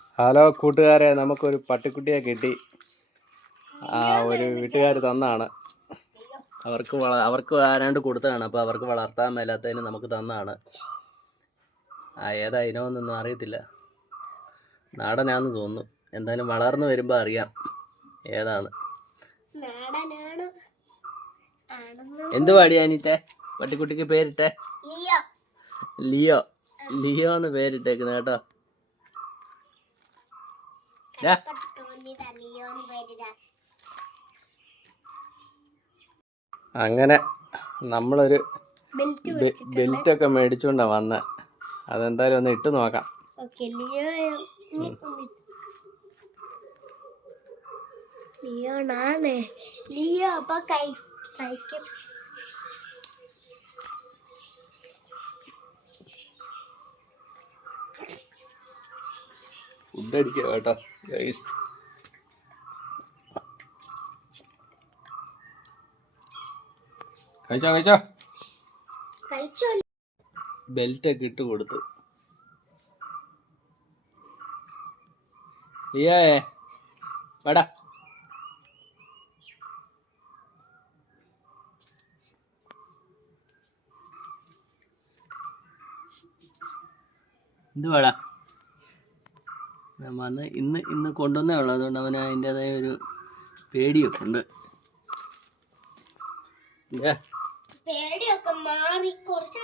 Hello കൂട്ടുകാരെ. നമുക്കൊരു പട്ടിക്കുട്ടിയെ കിട്ടി. ആ ഒരു വീട്ടുകാർ തന്നാണ്. അവർക്ക് വള അവർക്ക് ആരാണ്ട് കൊടുത്തതാണ്. അപ്പോൾ അവർക്ക് വളർത്താൻ മേലാത്തതിന് നമുക്ക് തന്നാണ്. ആ ഏതാ ഇനമെന്നൊന്നും അറിയത്തില്ല. നാടനാന്ന് തോന്നുന്നു. എന്തായാലും വളർന്നു വരുമ്പോൾ അറിയാം ഏതാണ്. എന്ത് പാടിയാനിട്ടെ പട്ടിക്കുട്ടിക്ക് പേരിട്ടെ? ലിയോ. ലിയോ. എന്ന് പേരിട്ടേക്കുന്നത് കേട്ടോ ദാ, പട്ടോന്നിതാ ലിയോ എന്ന് പേരിടാ അങ്ങനെ നമ്മളൊരു ബെൽറ്റ് ബെൽറ്റൊക്കെ മേടിച്ചുകൊണ്ടാണ് വന്നത് അതെന്തായാലും ഒന്ന് ഇട്ട് നോക്കാം. ലിയോ ലിയോ ലിയോ അപ്പൊ കഴിക്കും. ഫുഡ് അടിക്കുക കേട്ടോ ഗൈസ് കഴിച്ചോ കഴിച്ചോ? ബെൽറ്റ് ഒക്കെ ഇട്ട് കൊടുത്തു. ലിയോയെ വേടാ. എന്ത് വേടാ വന്ന് ഇന്ന് ഇന്ന് കൊണ്ടുവന്നേ ഉള്ളൂ. അതുകൊണ്ട് അവന് അതിന്റെതായ ഒരു പേടിയൊക്കെ ഉണ്ട് പേടിയൊക്കെ മാറി കുറച്ച്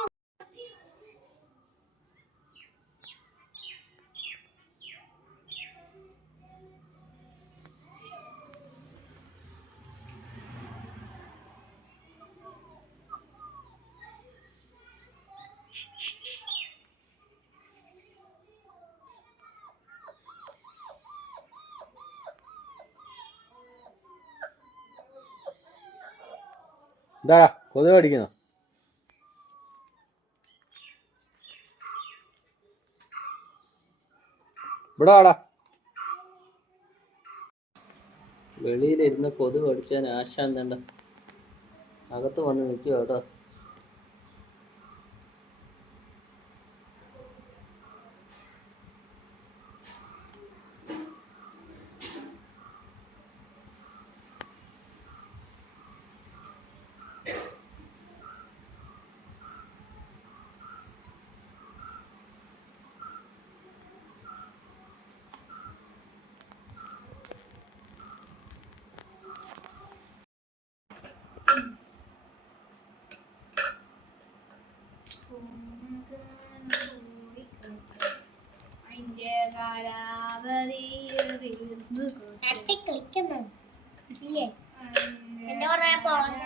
എന്താടാ കൊതുക് കടിക്കുന്നോ. ഇവിടെ വാടാ. വെളിയിലിരുന്ന് കൊതുക് കടിച്ചാൻ ആശാൻ തണ്ട അകത്ത് വന്ന് നിൽക്കുക കേട്ടോ. കളിക്കുന്നു ഇല്ലേ? എന്റെ കുറെ പോളങ്ങ